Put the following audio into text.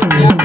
Yeah.